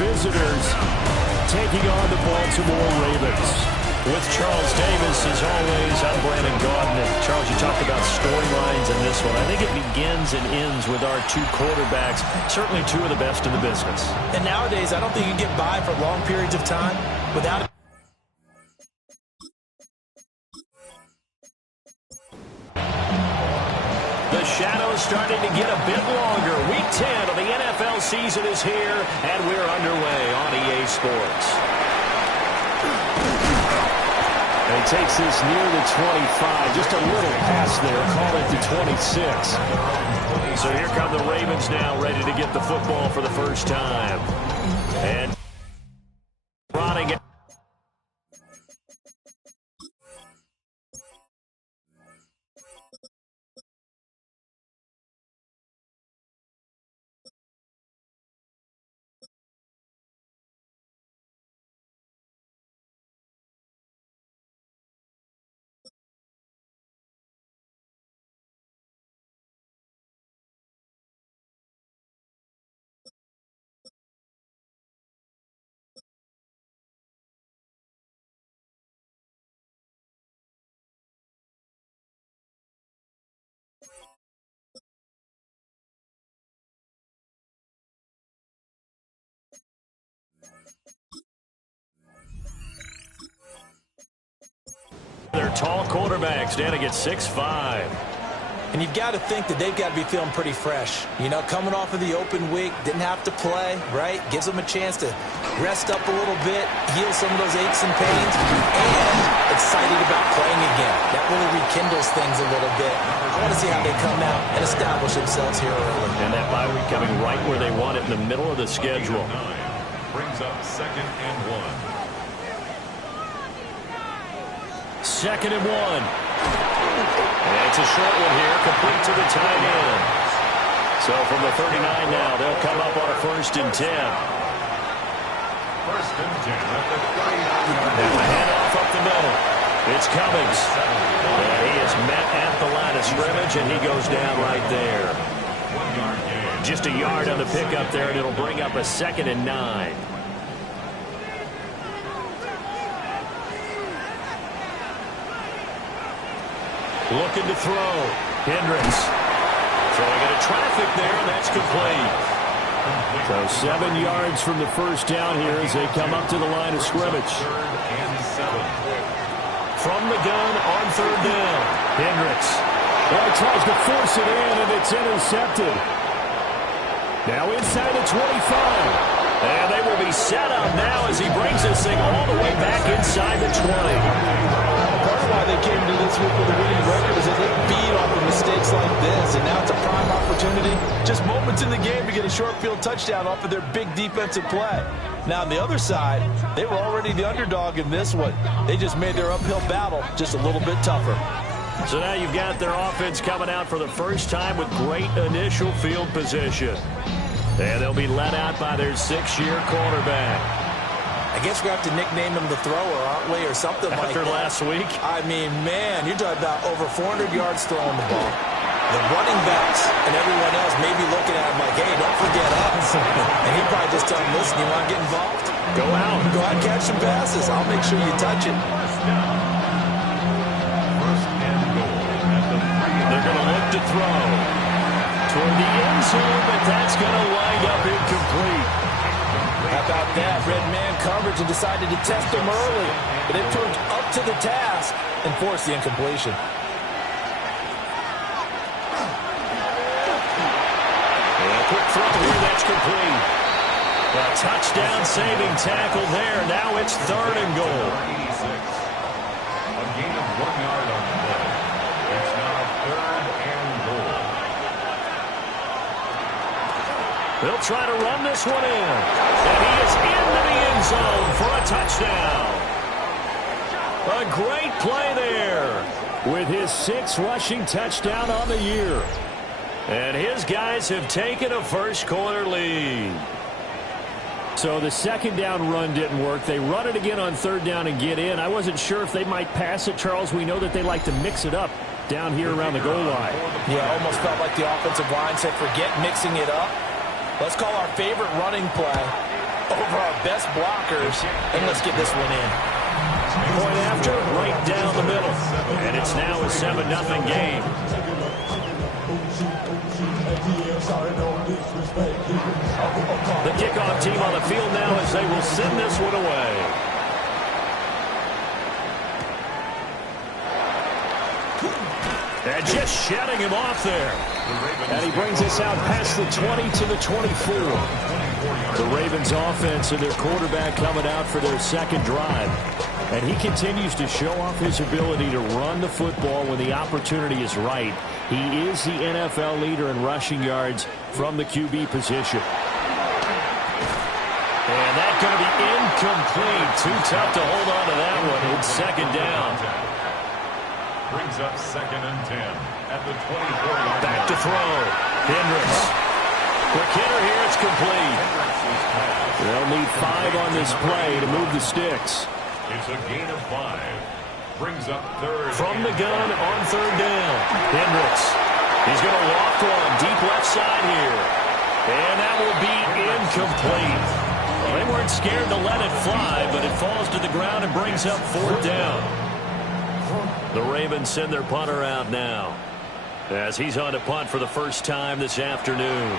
visitors taking on the Baltimore Ravens. With Charles Davis, as always, I'm Brandon Gaudin. Charles, you talked about storylines in this one. I think it begins and ends with our two quarterbacks, certainly two of the best in the business. And nowadays, I don't think you can get by for long periods of time without it. The shadow's starting to get a bit longer. Week 10 of the NFL season is here, and we're underway on EA Sports. And he takes this near the 25. Just a little past there. Call it the 26. So here come the Ravens now, ready to get the football for the first time. And running it. They're tall quarterbacks standing at 6'5". And you've got to think that they've got to be feeling pretty fresh. You know, coming off of the open week, didn't have to play, right? Gives them a chance to rest up a little bit, heal some of those aches and pains, and excited about playing again. That really rekindles things a little bit. I want to see how they come out and establish themselves here early. And that bye week coming right where they want it, in the middle of the schedule. Brings up 2nd and 1. 2nd and 1. And it's a short one here, complete to the tight end. So from the 39 now, they'll come up on a 1st and 10. 1st and 10 at the 39. And the handoff up the middle. It's Cummings. And he is met at the line of scrimmage, and he goes down right there. 1 yard gain. Just a yard on the pickup there, and it'll bring up a 2nd and 9. Looking to throw. Hendricks. Throwing into traffic there, and that's complete. So 7 yards from the first down here as they come up to the line of scrimmage. 3rd and 7. From the gun on 3rd down. Hendricks. Well, he tries to force it in, and it's intercepted. Now inside the 25. And they will be set up now as he brings this thing all the way back inside the 20. Part of why they came to this week with a winning record is that they feed off of mistakes like this, and now it's a prime opportunity. Just moments in the game to get a short field touchdown off of their big defensive play. Now, on the other side, they were already the underdog in this one. They just made their uphill battle just a little bit tougher. So now you've got their offense coming out for the first time with great initial field position. And they'll be let out by their 6-year quarterback. I guess we have to nickname him the thrower, aren't we, or something like that. After last week? I mean, man, you're talking about over 400 yards throwing the ball. The running backs and everyone else may be looking at him like, hey, don't forget us. And he probably just tell him, listen, you want to get involved? Go out. Go out and catch some passes. I'll make sure you touch it. 1st and goal at the 3. They're going to look to throw toward the end zone, but that's going to wind up incomplete. How about that? Red man coverage and decided to test him early. But it proved up to the task and forced the incompletion. A quick throw here, that's complete. A touchdown saving tackle there. Now it's 3rd and goal. 86. A gain of 1 yard on the play. It's now 3rd and goal. They'll try to run this one in. And he is into the end zone for a touchdown. A great play there with his 6th rushing touchdown on the year. And his guys have taken a first-quarter lead. So the 2nd down run didn't work. They run it again on 3rd down and get in. I wasn't sure if they might pass it, Charles. We know that they like to mix it up down here around the goal line. Yeah, almost felt like the offensive line said, forget mixing it up. Let's call our favorite running play over our best blockers, and let's get this one in. Point after, right down the middle. And it's now a 7-0 game. The kickoff team on the field now as they will send this one away. And just shutting him off there. And he brings us out past the 20 to the 24. The Ravens offense and their quarterback coming out for their second drive. And he continues to show off his ability to run the football when the opportunity is right. He is the NFL leader in rushing yards from the QB position. And that's going to be incomplete. Too tough to hold on to that one. It's second down. Brings up 2nd and 10 at the 24-yard line. Back to throw. Hendricks. Quick hitter here. It's complete. They'll need 5 on this play to move the sticks. It's a gain of 5. Brings up 3rd. From the gun on 3rd down. Hendricks. He's going to walk one deep left side here. And that will be incomplete. Well, they weren't scared to let it fly, but it falls to the ground and brings up 4th down. The Ravens send their punter out now as he's on to punt for the first time this afternoon.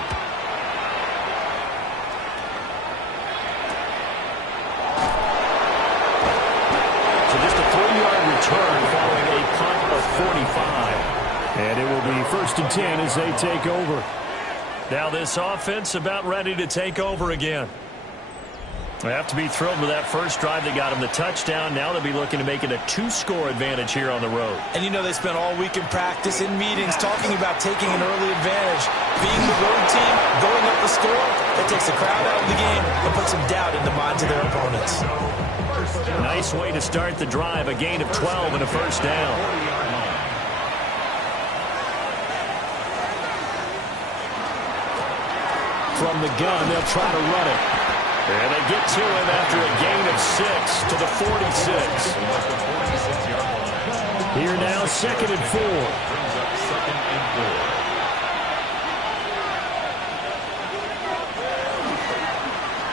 So just a 3-yard return following a punt of 45. And it will be 1st and 10 as they take over. Now this offense about ready to take over again. They have to be thrilled with that first drive that got them the touchdown. Now they'll be looking to make it a 2-score advantage here on the road. And you know they spent all week in practice, in meetings, talking about taking an early advantage. Being the road team, going up the score, that takes the crowd out of the game and puts some doubt in the minds of their opponents. Nice way to start the drive. A gain of 12 and a first down. From the gun, they'll try to run it. And they get to him after a gain of 6 to the 46. Here now, 2nd and 4.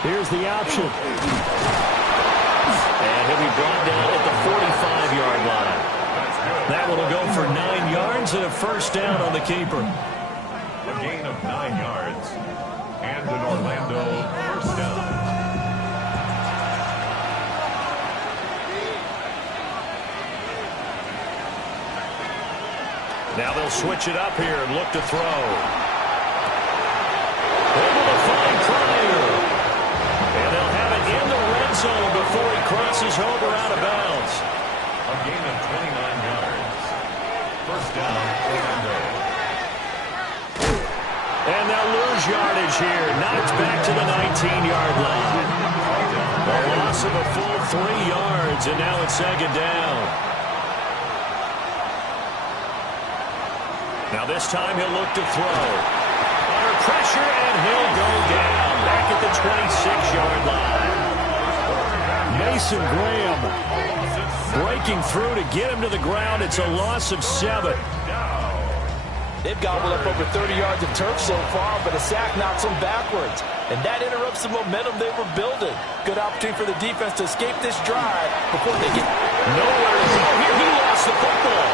Here's the option. And he'll be brought down at the 45-yard line. That one will go for 9 yards and a first down on the keeper. A gain of 9 yards. And an Orlando first down. Now they'll switch it up here and look to throw. Able to find Pryor. And they'll have it in the red zone before he crosses over out of bounds. A gain of 29 yards. First down, Orlando. And they'll lose yardage here. Knocked back to the 19-yard line. A loss of a full 3 yards, and now it's second down. Now this time he'll look to throw. Under pressure, and he'll go down. Back at the 26-yard line. Mason Graham breaking through to get him to the ground. It's a loss of 7. They've gobbled up over 30 yards of turf so far, but a sack knocks them backwards. And that interrupts the momentum they were building. Good opportunity for the defense to escape this drive before they get nowhere to go. Here he lost the football.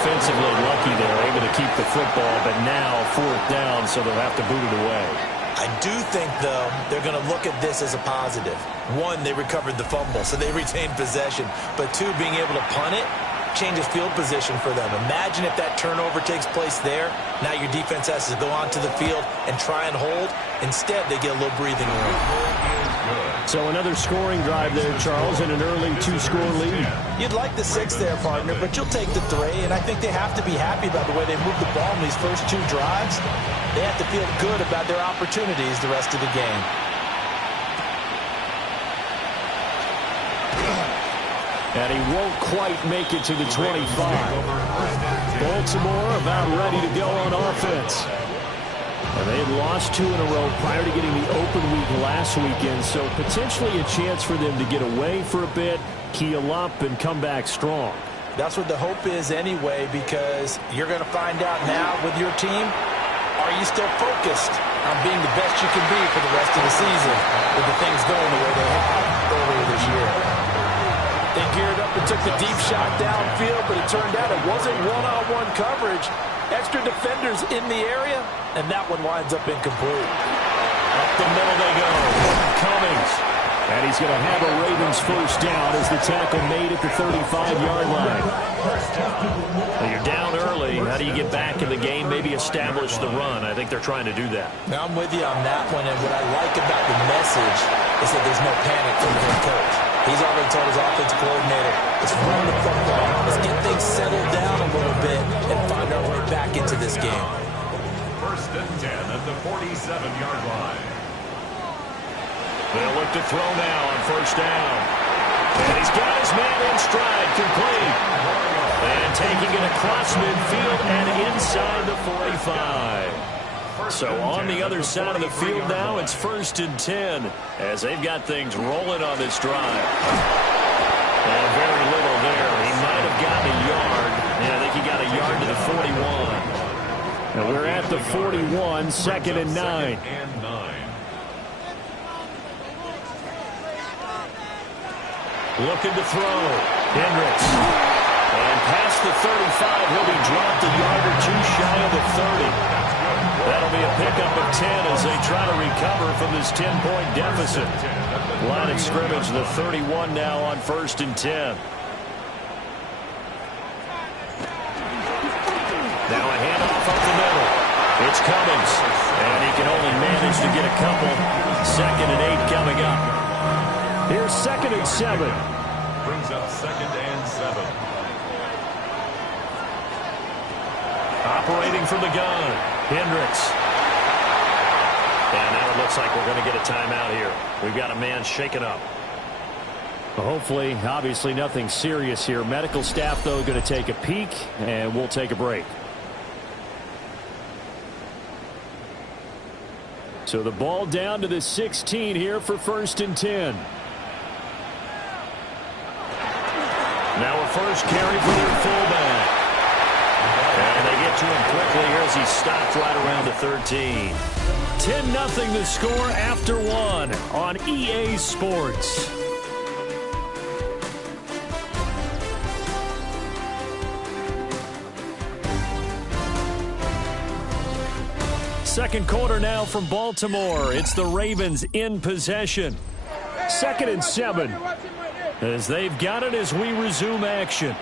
Offensively lucky they're able to keep the football, but now 4th down, so they'll have to boot it away. I do think, though, they're going to look at this as a positive. 1, they recovered the fumble, so they retained possession. But 2, being able to punt it changes field position for them. Imagine if that turnover takes place there. Now your defense has to go onto the field and try and hold. Instead, they get a little breathing room. So another scoring drive there, Charles, and an early 2-score lead. You'd like the 6 there, partner, but you'll take the 3. And I think they have to be happy about the way they moved the ball in these first 2 drives. They have to feel good about their opportunities the rest of the game. And he won't quite make it to the 25. Baltimore about ready to go on offense. And they had lost 2 in a row prior to getting the open week last weekend, so potentially a chance for them to get away for a bit, keel up, and come back strong. That's what the hope is anyway, because you're going to find out now with your team, are you still focused on being the best you can be for the rest of the season with the things going the way they have earlier this year. They geared up and took the deep shot downfield, but it turned out it wasn't one-on-one coverage. Extra defenders in the area, and that one winds up incomplete. Up the middle they go. Cummings. And he's going to have a Ravens first down as the tackle made at the 35-yard line. Well, you're down early. How do you get back in the game, maybe establish the run? I think they're trying to do that. Now, I'm with you on that one, and what I like about the message is that there's no panic from the head coach. He's already told his offensive coordinator, let's run the football. Let's get things settled down a little bit and find our way back into this game. First and 10 at the 47-yard line. They'll look to throw now on first down. And he's got his man in stride, complete. And taking it across midfield and inside the 45. So on the other side of the field now, it's first and 10 as they've got things rolling on this drive. And very little there. He might have gotten a yard. Yeah, I think he got a yard to the 41. And we're at the 41, second and 9. Looking to throw. Hendricks. And past the 35, he'll be dropped a yard or two shy of the 30. That'll be a pickup of 10 as they try to recover from this 10-point deficit. Line of scrimmage, the 31 now on first and 10. Now a handoff up the middle. It's Cummings. And he can only manage to get a couple. Second and 8 coming up. Here's second and 7. Brings up second and 7. Operating from the gun. Hendricks. And now it looks like we're going to get a timeout here. We've got a man shaken up. Hopefully, obviously nothing serious here. Medical staff, though, going to take a peek, and we'll take a break. So the ball down to the 16 here for first and 10. Now a first carry for their fullback. And they get to him quickly here as he stopped right around the 13. 10-0 the score after one on EA Sports. Second quarter now from Baltimore. It's the Ravens in possession. Second and 7. As they've got it as we resume action.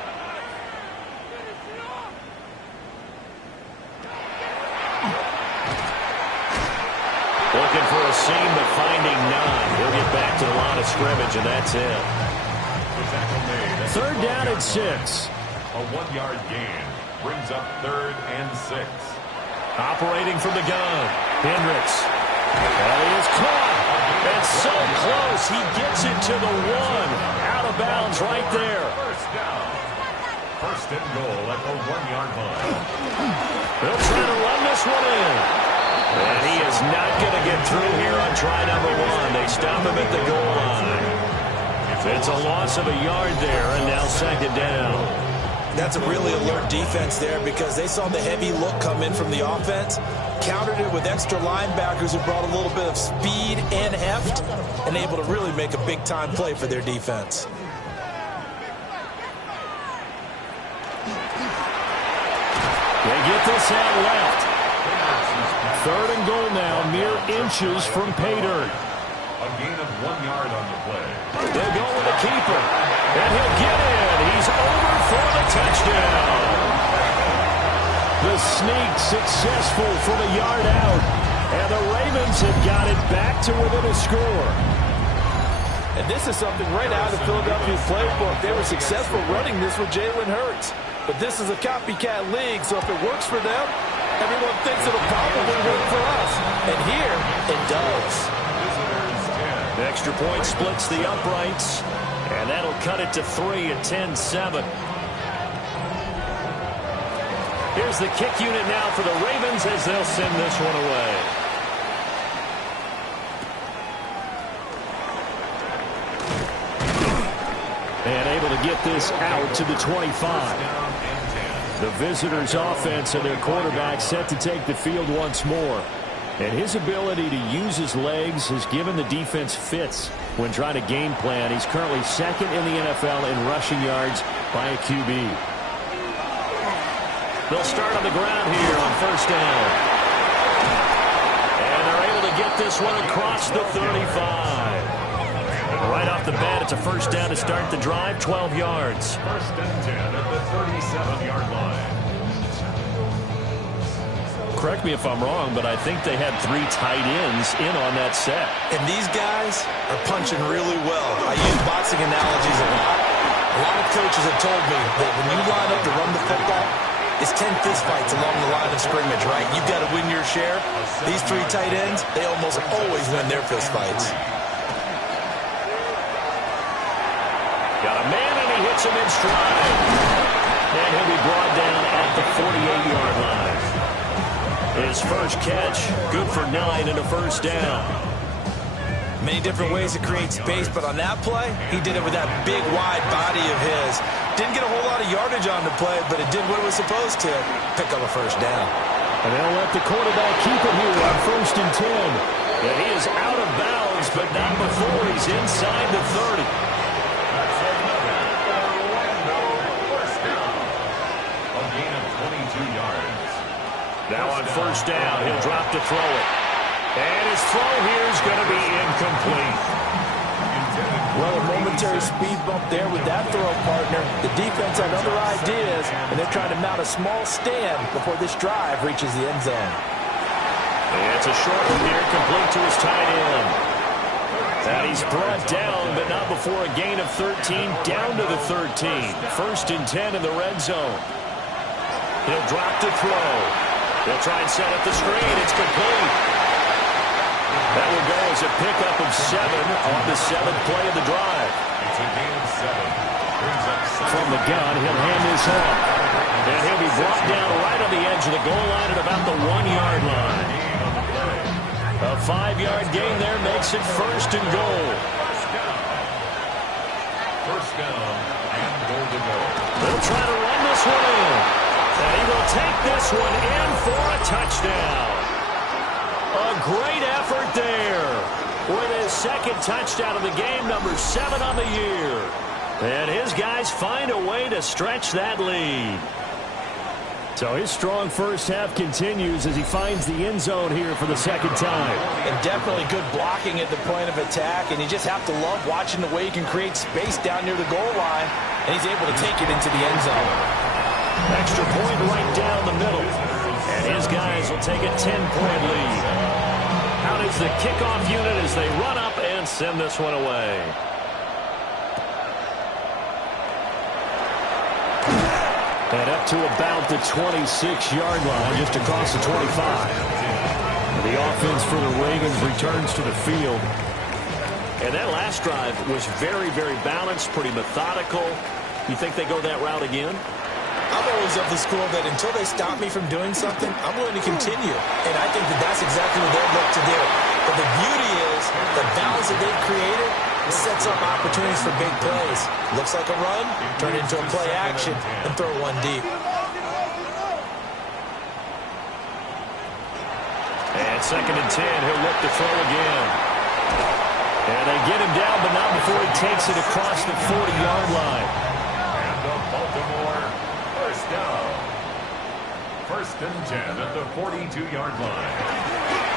Looking for a seam, but finding none. He'll get back to the line of scrimmage, and that's it. Third down and 6. A 1-yard gain brings up third and 6. Operating from the gun. Hendricks. And he is caught. And so close. He gets it to the 1. Out of bounds right there. First down. First and goal at the 1-yard line. They'll try to run this one in. And he is not going to get through here on try number 1. They stop him at the goal line. It's a loss of a yard there, and now second down. That's a really alert defense there because they saw the heavy look come in from the offense, countered it with extra linebackers who brought a little bit of speed and heft, and able to really make a big-time play for their defense. They get this out left. Third and goal now, mere inches from pay dirt. A gain of 1 yard on the play. They'll go with the keeper. And he'll get in. He's over for the touchdown. The sneak successful from a yard out. And the Ravens have got it back to within a score. And this is something right out of Philadelphia's playbook. They were successful running this with Jalen Hurts. But this is a copycat league, so if it works for them, everyone thinks it'll probably work for us. And here, it does. The extra point splits the uprights, and that'll cut it to 3 at 10-7. Here's the kick unit now for the Ravens as they'll send this one away. And able to get this out to the 25. The visitors' offense and their quarterback set to take the field once more. And his ability to use his legs has given the defense fits when trying to game plan. He's currently second in the NFL in rushing yards by a QB. They'll start on the ground here on first down. And they're able to get this one across the 35. Right off the bat, it's a first down to start the drive, 12 yards. First and 10 at the 37-yard line. Correct me if I'm wrong, but I think they had 3 tight ends in on that set. And these guys are punching really well. I use boxing analogies a lot. A lot of coaches have told me that when you line up to run the football, it's 10 fistfights along the line of scrimmage, right? You've got to win your share. These 3 tight ends, they almost always win their fistfights. Got a man, and he hits him in stride. And he'll be brought down at the 48-yard line. His first catch, good for 9 and a first down. Many different ways to create space, but on that play, he did it with that big, wide body of his. Didn't get a whole lot of yardage on the play, but it did what it was supposed to, pick up a first down. And they'll let the quarterback keep it here on first and 10. And he is out of bounds, but not before he's inside the 30. That's another Orlando first down. A gain of 22 yards. Now on first down, he'll drop to throw it. And his throw here is going to be incomplete. Well, a momentary speed bump there with that throw, partner. The defense had other ideas, and they're trying to mount a small stand before this drive reaches the end zone. And it's a short one here, complete to his tight end. And he's brought down, but not before a gain of 13, down to the 13. First and 10 in the red zone. He'll drop to throw. They'll try and set up the screen. It's complete. That will go as a pickup of 7 on the 7th play of the drive. It's a gain of 7. Brings up 7. From the gun, he'll hand this off. And he'll be brought down right on the edge of the goal line at about the 1-yard line. A 5-yard gain there makes it first and goal. First down and goal to go. They'll try to run this one in. And he will take this one in for a touchdown. A great effort there with his second touchdown of the game, number 7 on the year. And his guys find a way to stretch that lead. So his strong first half continues as he finds the end zone here for the second time. And definitely good blocking at the point of attack, and you just have to love watching the way he can create space down near the goal line, and he's able to take it into the end zone. Extra point right down the middle. And his guys will take a 10-point lead. Out is the kickoff unit as they run up and send this one away. And up to about the 26-yard line, just across the 25. The offense for the Ravens returns to the field. And that last drive was very, very balanced, pretty methodical. You think they go that route again? I'm always of the school that until they stop me from doing something, I'm going to continue. And I think that that's exactly what they'll look to do. But the beauty is the balance that they've created sets up opportunities for big plays. Looks like a run, turn it into a play action, and throw one deep. And second and 10, he'll look to throw again. And they get him down, but not before he takes it across the 40-yard line. And the Baltimore first down. First and 10 at the 42-yard line.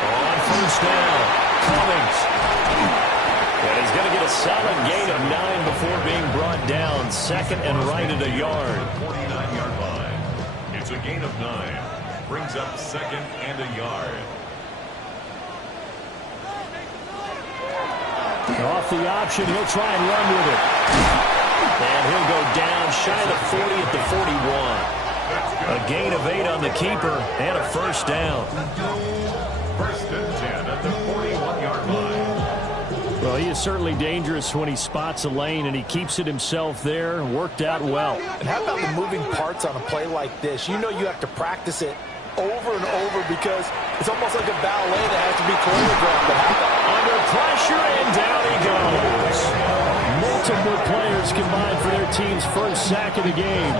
On first down, Cummings. And he's going to get a solid gain of 9 before being brought down. Second and right at a yard. 49-yard line. It's a gain of 9. Brings up second and a yard. Off the option, he'll try and run with it. And he'll go down shy of the 40 at the 41. A gain of 8 on the keeper and a first down. First and 10 at the 41-yard line. Well, he is certainly dangerous when he spots a lane, and he keeps it himself there. Worked out well. And how about the moving parts on a play like this? You know you have to practice it over and over because it's almost like a ballet that has to be choreographed. But under pressure, and down he goes. More Multiple players combined for their team's first sack of the game.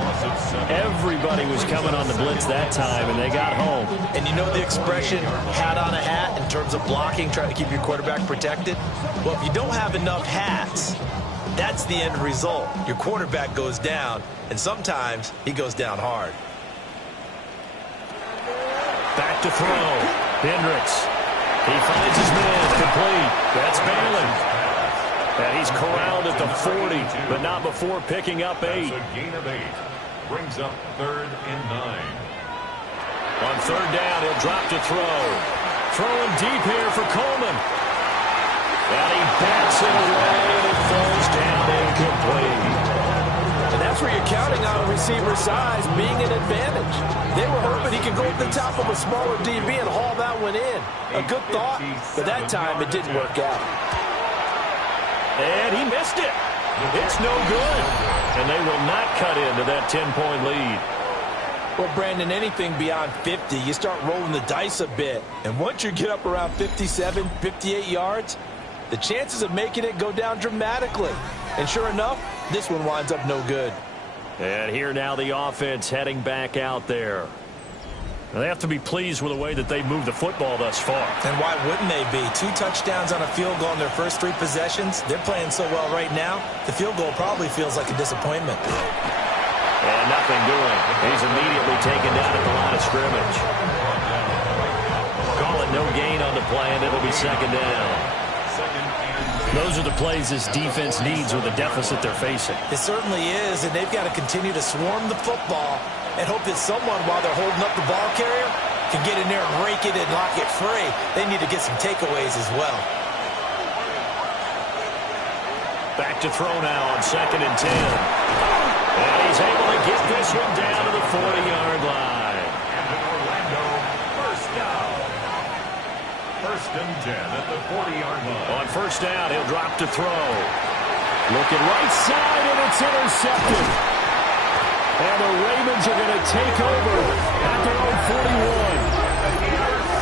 Everybody was coming on the blitz that time, and they got home. And you know the expression, hat on a hat, in terms of blocking, trying to keep your quarterback protected? Well, if you don't have enough hats, that's the end result. Your quarterback goes down, and sometimes he goes down hard. Back to throw. Hendricks. He finds his man. Complete. That's Balin. And he's corralled at the 40, but not before picking up 8. That's a gain of 8. Brings up 3rd and 9. On 3rd down, he'll drop to throw. Throwing deep here for Coleman. And he bats it away, and it falls down incomplete. And that's where you're counting on a receiver's size being an advantage. They were hoping he could go up the top of a smaller DB and haul that one in. A good thought, but that time it didn't work out. And he missed it. It's no good. And they will not cut into that 10-point lead. Well, Brandon, anything beyond 50, you start rolling the dice a bit. And once you get up around 57, 58 yards, the chances of making it go down dramatically. And sure enough, this one winds up no good. And here now the offense heading back out there. Now they have to be pleased with the way that they moved the football thus far. And why wouldn't they be? 2 touchdowns on a field goal in their first 3 possessions. They're playing so well right now, the field goal probably feels like a disappointment. And nothing doing. He's immediately taken down at the line of scrimmage. Call it no gain on the play, and it'll be 2nd down. Those are the plays this defense needs with the deficit they're facing. It certainly is, and they've got to continue to swarm the football and hope that someone, while they're holding up the ball carrier, can get in there and rake it and lock it free. They need to get some takeaways as well. Back to throw now on 2nd and 10. And he's able to get this one down to the 40-yard line. And Orlando, first down. 1st and 10 at the 40-yard line. On 1st down, he'll drop to throw. Looking right side, and it's intercepted. And the Ravens are going to take over at their own 41.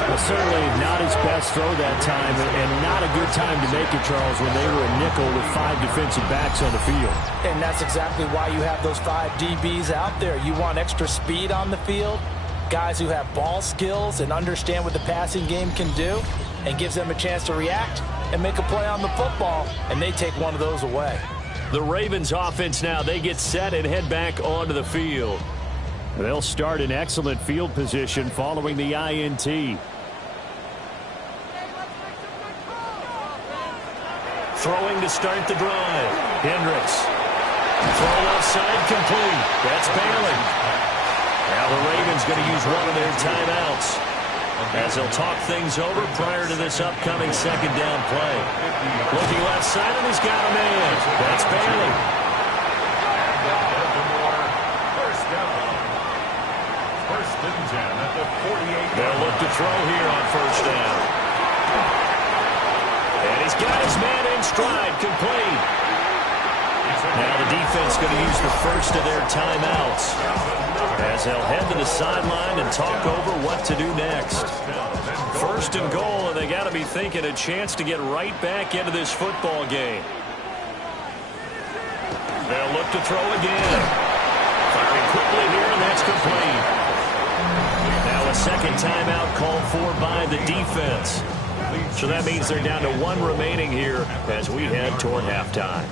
Well, certainly not his best throw that time, and not a good time to make it, Charles, when they were a nickel with 5 defensive backs on the field. And that's exactly why you have those 5 DBs out there. You want extra speed on the field, guys who have ball skills and understand what the passing game can do, and gives them a chance to react and make a play on the football, and they take one of those away. The Ravens offense now, they get set and head back onto the field. They'll start in excellent field position following the INT. Throwing to start the drive. Hendricks. Throw left side complete. That's Balin. Now the Ravens going to use one of their timeouts as they'll talk things over prior to this upcoming 2nd down play. Looking left side, and he's got a man. That's Balin. First down. 1st and 10 at the 48. They'll look to throw here on 1st down. And he's got his man in stride, complete. Now the defense going to use the first of their timeouts as they'll head to the sideline and talk over what to do next. 1st and goal, and they got to be thinking a chance to get right back into this football game. They'll look to throw again. Firing quickly here, and that's complete. Now a 2nd timeout called for by the defense. So that means they're down to 1 remaining here as we head toward halftime.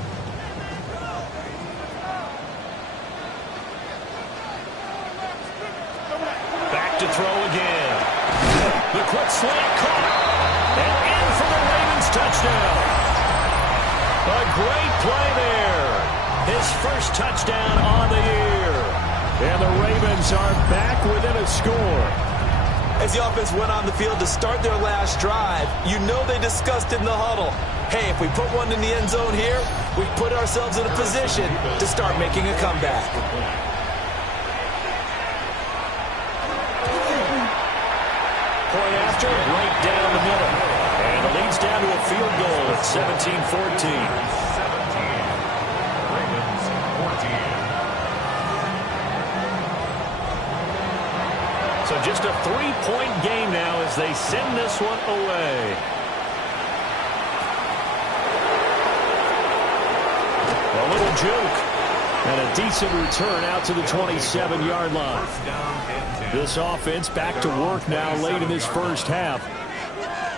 Back to throw again. The quick slant caught. And in for the Ravens touchdown. A great play there. His first touchdown on the year. And the Ravens are back within a score. As the offense went on the field to start their last drive, you know they discussed in the huddle, hey, if we put one in the end zone here, we put ourselves in a position to start making a comeback. Point after, right down the middle. And it leads down to a field goal at 17-14. Ravens 14. So just a 3-point game now as they send this one away. little juke. And a decent return out to the 27-yard line. This offense back to work now late in this first half.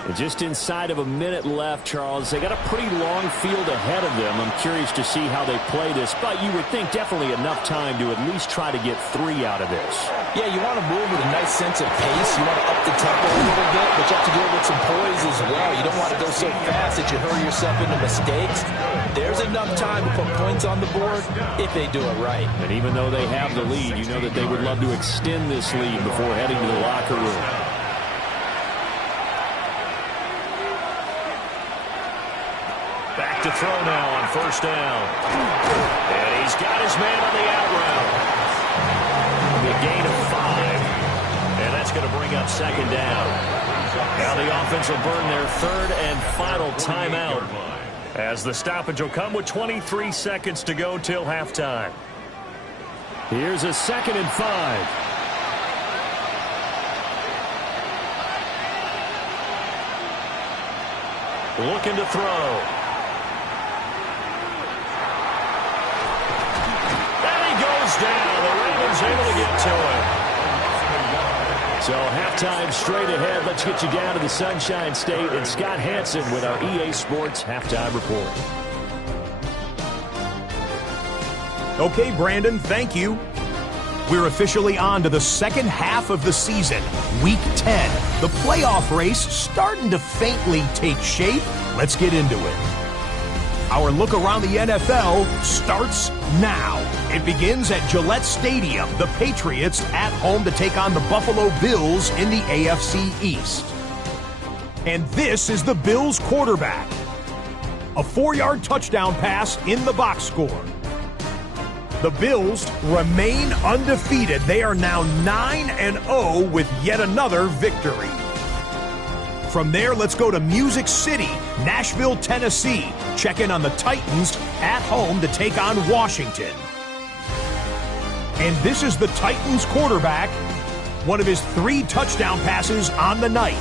And just inside of a minute left, Charles. They got a pretty long field ahead of them. I'm curious to see how they play this, but you would think definitely enough time to at least try to get 3 out of this. Yeah, you want to move with a nice sense of pace. You want to up the tempo a little bit, but you have to do it with some poise as well. You don't want to go so fast that you hurry yourself into mistakes. There's enough time to put points on the board if they do it right. And even though they have the lead, you know that they would love to extend this lead before heading to the locker room. Back to throw now on first down. And he's got his man on the out route. A gain of 5. And that's going to bring up second down. Now the offense will burn their third and final timeout, as the stoppage will come with 23 seconds to go till halftime. Here's a 2nd and 5. Looking to throw. Down. The Ravens able to get to it. So halftime straight ahead. Let's get you down to the Sunshine State and Scott Hansen with our EA Sports Halftime Report. Okay, Brandon, thank you. We're officially on to the second half of the season, Week 10. The playoff race starting to faintly take shape. Let's get into it. Our look around the NFL starts now. It begins at Gillette Stadium. The Patriots at home to take on the Buffalo Bills in the AFC East. And this is the Bills quarterback. A 4-yard touchdown pass in the box score. The Bills remain undefeated. They are now 9-0 with yet another victory. From there, let's go to Music City, Nashville, Tennessee. Check in on the Titans at home to take on Washington. And this is the Titans quarterback, one of his 3 touchdown passes on the night.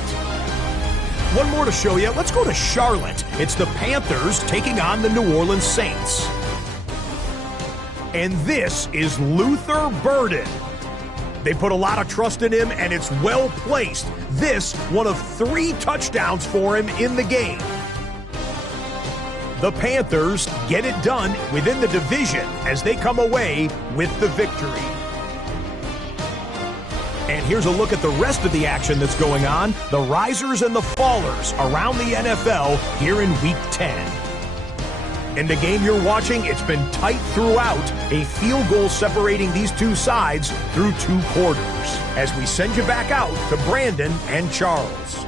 One more to show you. Let's go to Charlotte. It's the Panthers taking on the New Orleans Saints. And this is Luther Burden. They put a lot of trust in him, and it's well placed. This, one of 3 touchdowns for him in the game. The Panthers get it done within the division as they come away with the victory. And here's a look at the rest of the action that's going on. The risers and the fallers around the NFL here in Week 10. In the game you're watching, it's been tight throughout, a field goal separating these two sides through 2 quarters. As we send you back out to Brandon and Charles.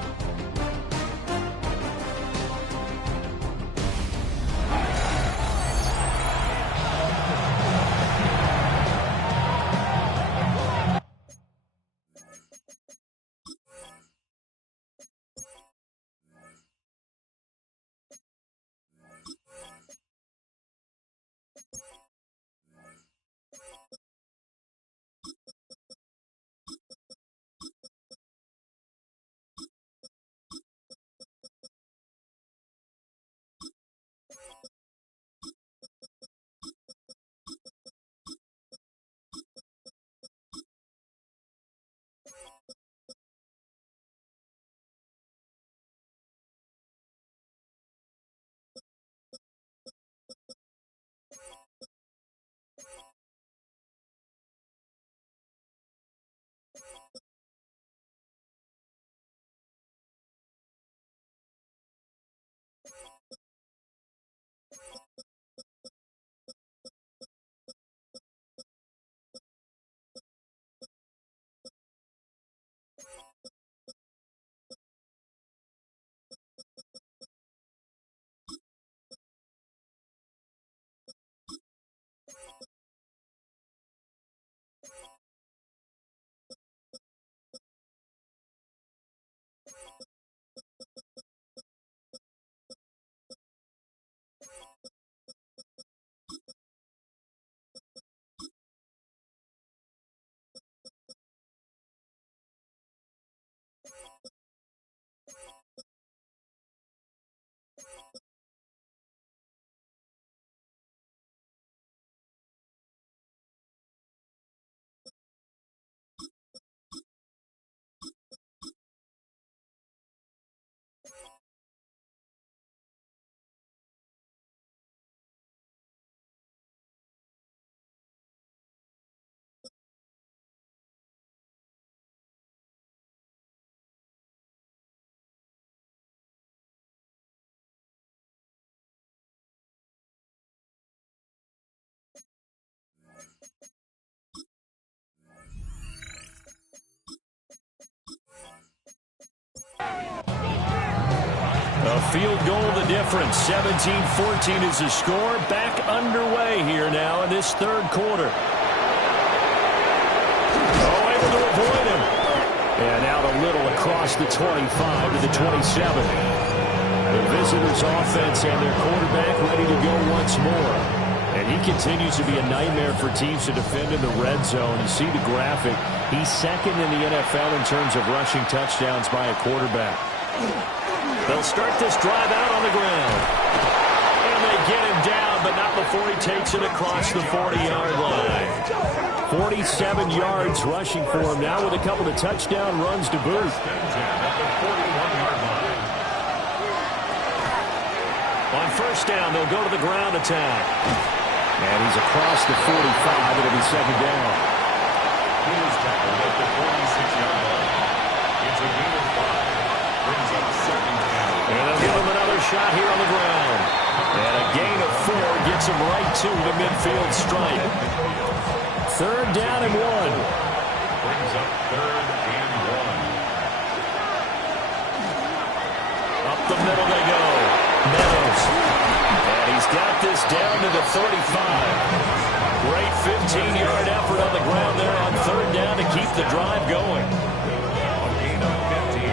A field goal the difference. 17-14 is the score. Back underway here now in this third quarter. Oh, able to avoid him. And out a little across the 25 to the 27. The visitors' offense and their quarterback ready to go once more. And he continues to be a nightmare for teams to defend in the red zone. You see the graphic. He's second in the NFL in terms of rushing touchdowns by a quarterback. They'll start this drive out on the ground. And they get him down, but not before he takes it across the 40-yard line. 47 yards rushing for him now with a couple of touchdown runs to boot. On first down, they'll go to the ground attack. And he's across the 45. It'll be second down. He is tackled at the 46-yard line. It's a gain of 5. Brings up second down. And they'll give him another shot here on the ground. And a gain of 4 gets him right to the midfield stripe. Third down and 1. Brings up third and 1. Up the middle they go. Meadows. And he's got this down to the 35. Great 15-yard effort on the ground there on third down to keep the drive going. A gain of 15.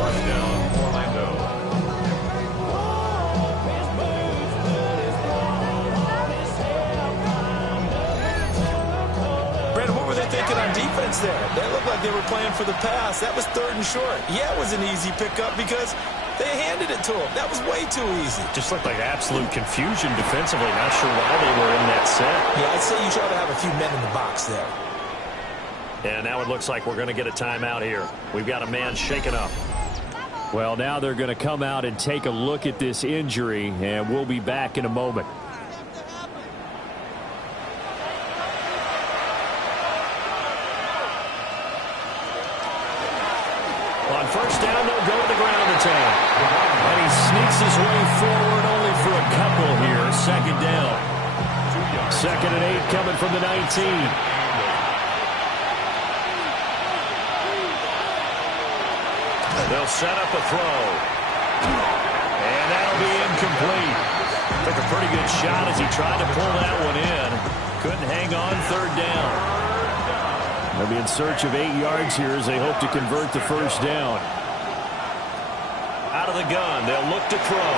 First down, Orlando. Brandon, what were they thinking on defense there? They looked like they were playing for the pass. That was third and short. Yeah, it was an easy pickup because they handed it to him. That was way too easy. Just looked like absolute confusion defensively. Not sure why they were in that set. Yeah, I'd say you try to have a few men in the box there. And now it looks like we're going to get a timeout here. We've got a man shaken up. Well, now they're going to come out and take a look at this injury, and we'll be back in a moment. On first down, they'll go to the ground attack. And he sneaks his way forward only for a couple here. Second down. Second and 8 coming from the 19. They'll set up a throw. And that'll be incomplete. Took a pretty good shot as he tried to pull that one in. Couldn't hang on third down. They'll be in search of 8 yards here as they hope to convert the first down. Out of the gun, they'll look to throw.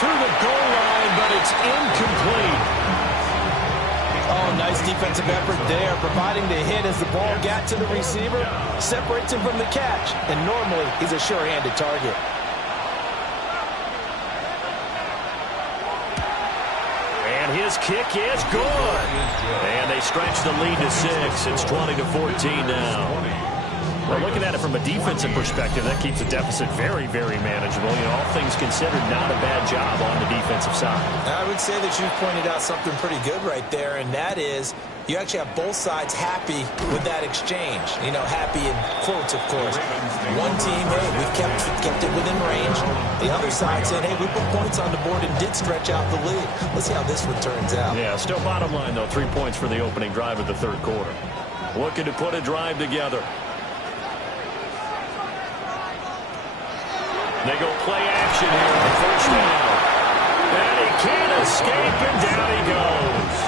To the goal line, but it's incomplete. Oh, nice defensive effort there, providing the hit as the ball got to the receiver, separates him from the catch, and normally he's a sure-handed target. And his kick is good. And they stretch the lead to 6. It's 20-14 now. Well, looking at it from a defensive perspective, that keeps the deficit very, very manageable. You know, all things considered, not a bad job on the defensive side. I would say that you've pointed out something pretty good right there, and that is you actually have both sides happy with that exchange. You know, happy in quotes, of course. One team, hey, we've kept it within range. The other side saying, hey, we put points on the board and did stretch out the lead. Let's see how this one turns out. Yeah, still bottom line, though, 3 points for the opening drive of the third quarter. Looking to put a drive together. They go play action here on first down. And he can't escape, and down he goes.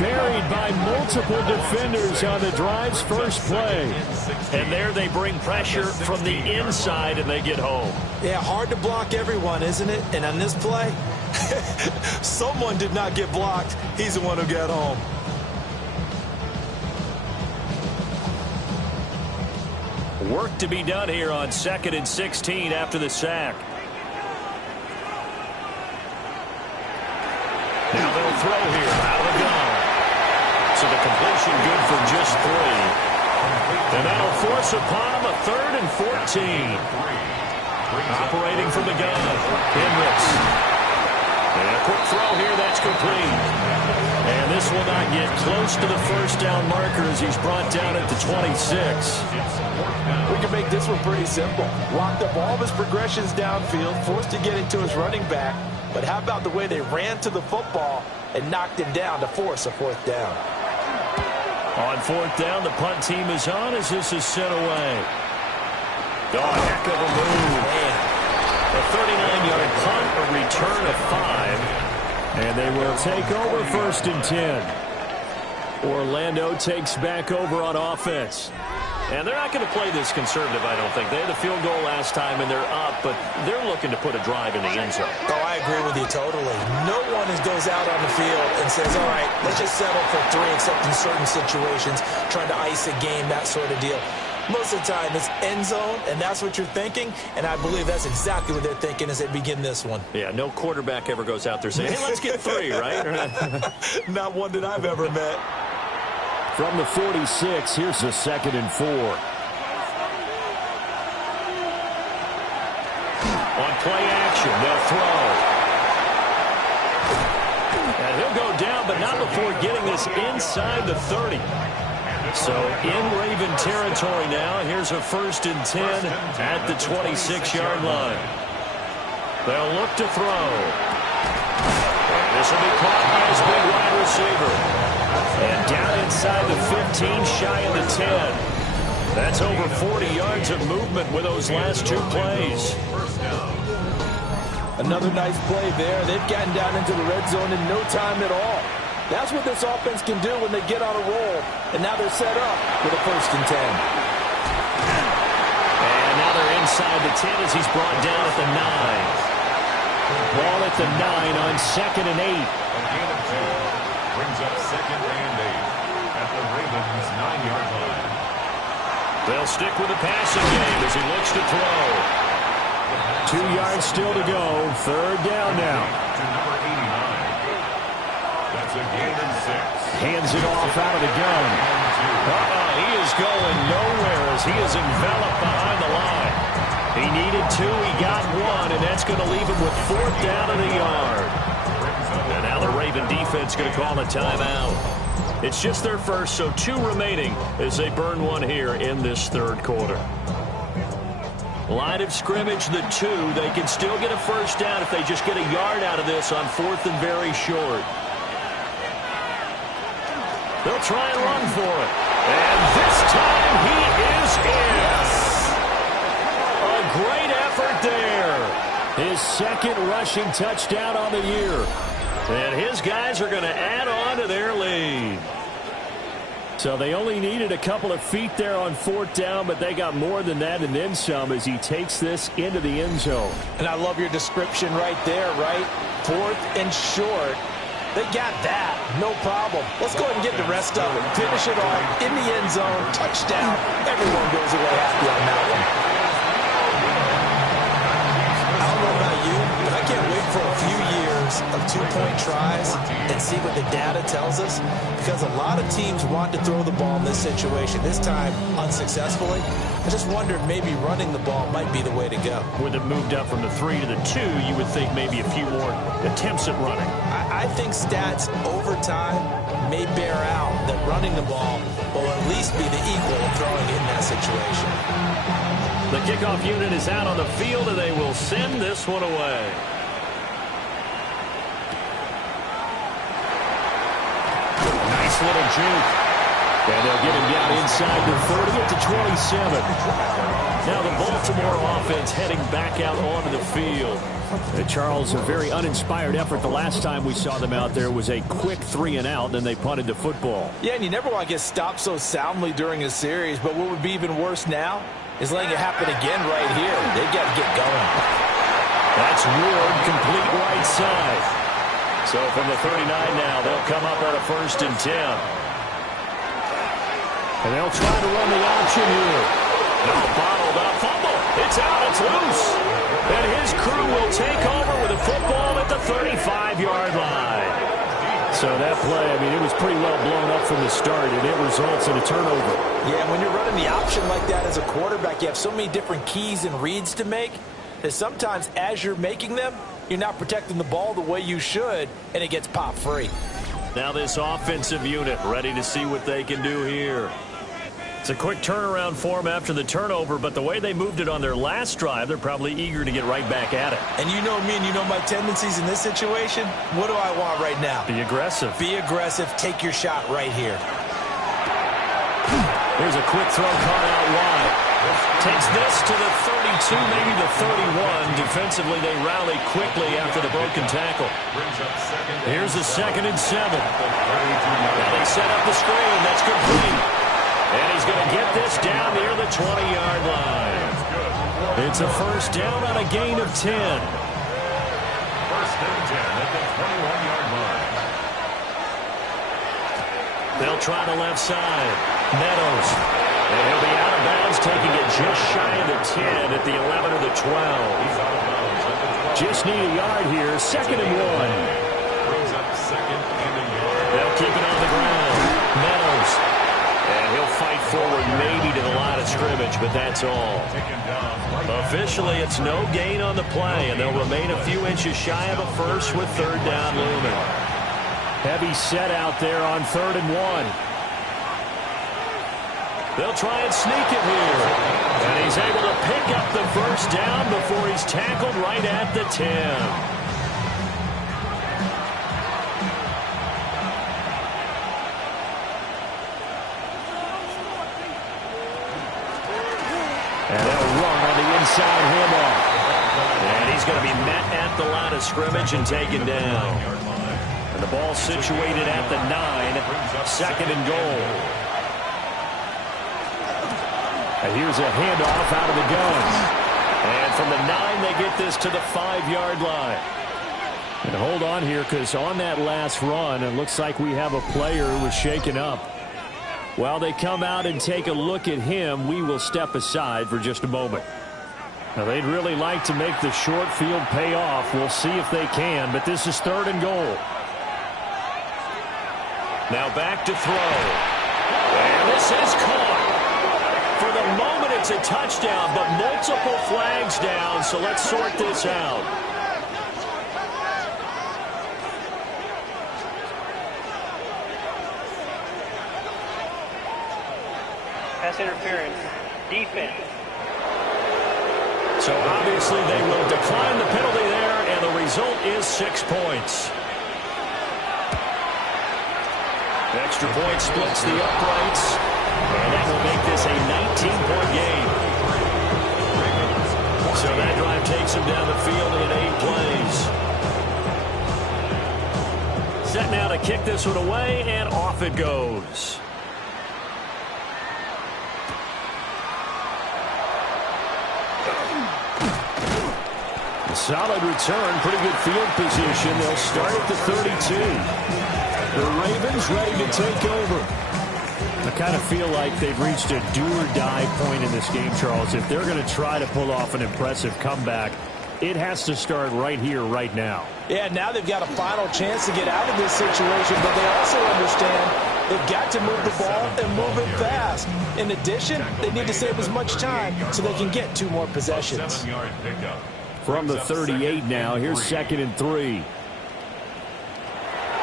Buried by multiple defenders on the drive's first play. And there they bring pressure from the inside, and they get home. Yeah, hard to block everyone, isn't it? And on this play, someone did not get blocked. He's the one who got home. Work to be done here on 2nd and 16 after the sack. Now they'll throw here out of the gun. So the completion good for just 3. And that'll force upon him a 3rd and 14. Operating from the gun, Hendricks. And a quick throw here, that's complete. And this will not get close to the first down marker as he's brought down at the 26. We can make this one pretty simple. Locked up all of his progressions downfield, forced to get it to his running back. But how about the way they ran to the football and knocked him down to force a 4th down? On 4th down, the punt team is on as this is sent away. Oh, heck of a move. Man, return of 5. And they will take over 1st and 10. Orlando takes back over on offense. And they're not going to play this conservative, I don't think. They had the field goal last time, and they're up, but they're looking to put a drive in the end zone. Oh, I agree with you totally. No one goes out on the field and says, all right, let's just settle for 3, except in certain situations, trying to ice a game, that sort of deal. Most of the time, it's end zone, and that's what you're thinking, and I believe that's exactly what they're thinking as they begin this one. Yeah, no quarterback ever goes out there saying, hey, let's get 3, right? Not one that I've ever met. From the 46, here's the 2nd and 4. On play action, they'll throw. And he'll go down, but not before getting this inside the 30. So in Raven territory now, here's a 1st and 10 at the 26-yard line. They'll look to throw. This will be caught by his big wide receiver. And down inside the 15, shy of the 10. That's over 40 yards of movement with those last 2 plays. Another nice play there. They've gotten down into the red zone in no time at all. That's what this offense can do when they get on a roll. And now they're set up with a 1st and 10. And now they're inside the 10 as he's brought down at the 9. Ball at the 9 on 2nd and 8. A gain of 2 brings up 2nd and 8 at the Ravens' 9-yard line. They'll stick with the passing game as he looks to throw. 2 yards still to go. 3rd down now. To number 89. That's a gain of 6. Hands it off out of the gun. He is going nowhere as he is enveloped behind the line. He needed 2, he got 1, and that's going to leave him with 4th down of the yard. And now the Raven defense going to call a timeout. It's just their first, so 2 remaining as they burn 1 here in this 3rd quarter. Line of scrimmage, the 2. They can still get a 1st down if they just get a yard out of this on 4th and very short. They'll try and run for it. And this time he is in. A great effort there. His 2nd rushing touchdown on the year. And his guys are going to add on to their lead. So they only needed a couple of feet there on 4th down, but they got more than that and then some as he takes this into the end zone. And I love your description right there, right? 4th and short. They got that. No problem. Let's go ahead and get the rest of it. Finish it off in the end zone. Touchdown. Everyone goes away happy on that one. I don't know about you, but I can't wait for a few years of 2-point tries and see what the data tells us, because a lot of teams want to throw the ball in this situation, this time unsuccessfully. I just wondered maybe running the ball might be the way to go. With it moved up from the 3 to the 2, you would think maybe a few more attempts at running. I think stats over time may bear out that running the ball will at least be the equal of throwing it in that situation. The kickoff unit is out on the field, and they will send this one away. Nice little juke. And they'll get him down inside the 30 at the 27. Now the Baltimore offense heading back out onto the field. And Charles, a very uninspired effort. The last time we saw them out there was a quick 3 and out, and then they punted the football. Yeah, and you never want to get stopped so soundly during a series, but what would be even worse now is letting it happen again right here. They've got to get going. That's Ward, complete right side. So from the 39 now, they'll come up on a 1st and 10. And they'll try to run the option here. No, bottled up. Fumble. It's out. It's loose. And his crew will take over with a football at the 35-yard line. So that play, I mean, it was pretty well blown up from the start, and it results in a turnover. Yeah, when you're running the option like that as a quarterback, you have so many different keys and reads to make that sometimes as you're making them, you're not protecting the ball the way you should, and it gets popped free. Now this offensive unit ready to see what they can do here. It's a quick turnaround for them after the turnover, but the way they moved it on their last drive, they're probably eager to get right back at it. And you know me and you know my tendencies in this situation. What do I want right now? Be aggressive. Be aggressive. Take your shot right here. Here's a quick throw caught out wide. Takes this to the 32, maybe the 31. defensively, they rally quickly after the broken tackle. Here's a 2nd and 7. Now they set up the screen. That's complete. And he's going to get this down near the 20-yard line. It's a first down on a gain of 10. First and 10 at the 21-yard line. They'll try the left side. Meadows. And he'll be out of bounds, taking it just shy of the 10 at the 11 or the 12. Just need a yard here. 2nd and 1. Brings up 2nd and a yard. They'll keep it on the ground. Meadows. And he'll fight forward maybe to the line of scrimmage, but that's all. Officially, it's no gain on the play, and they'll remain a few inches shy of a first with 3rd down looming. Heavy set out there on 3rd and 1. They'll try and sneak it here. And he's able to pick up the first down before he's tackled right at the 10. And they'll run on the inside handoff. And he's going to be met at the line of scrimmage and taken down. And the ball situated at the 9, 2nd and goal. And here's a handoff out of the gun. And from the 9, they get this to the 5-yard line. And hold on here, because on that last run, it looks like we have a player who was shaken up. While they come out and take a look at him, we will step aside for just a moment. Now, they'd really like to make the short field pay off. We'll see if they can, but this is 3rd and goal. Now back to throw. And this is caught. For the moment, it's a touchdown, but multiple flags down, so let's sort this out. Pass interference. Defense. So obviously they will decline the penalty there, and the result is 6 points. Extra point splits the uprights, and that will make this a 19-point game. So that drive takes him down the field in 8 plays. Set now to kick this one away, and off it goes. Solid return, pretty good field position. They'll start at the 32. The Ravens ready to take over. I kind of feel like they've reached a do-or-die point in this game, Charles. If they're going to try to pull off an impressive comeback, it has to start right here, right now. Yeah, now they've got a final chance to get out of this situation, but they also understand they've got to move the ball and move it fast. In addition, they need to save as much time so they can get 2 more possessions. 7-yard pickup. From the 38 now, here's 2nd and 3.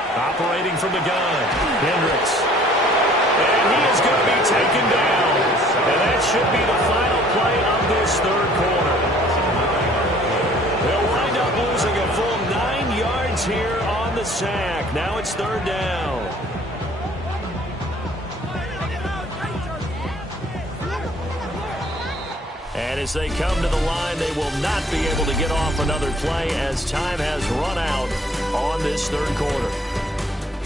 Operating from the gun, Hendricks. And he is going to be taken down. And that should be the final play of this 3rd quarter. They'll wind up losing a full 9 yards here on the sack. Now it's 3rd down. And as they come to the line, they will not be able to get off another play as time has run out on this 3rd quarter.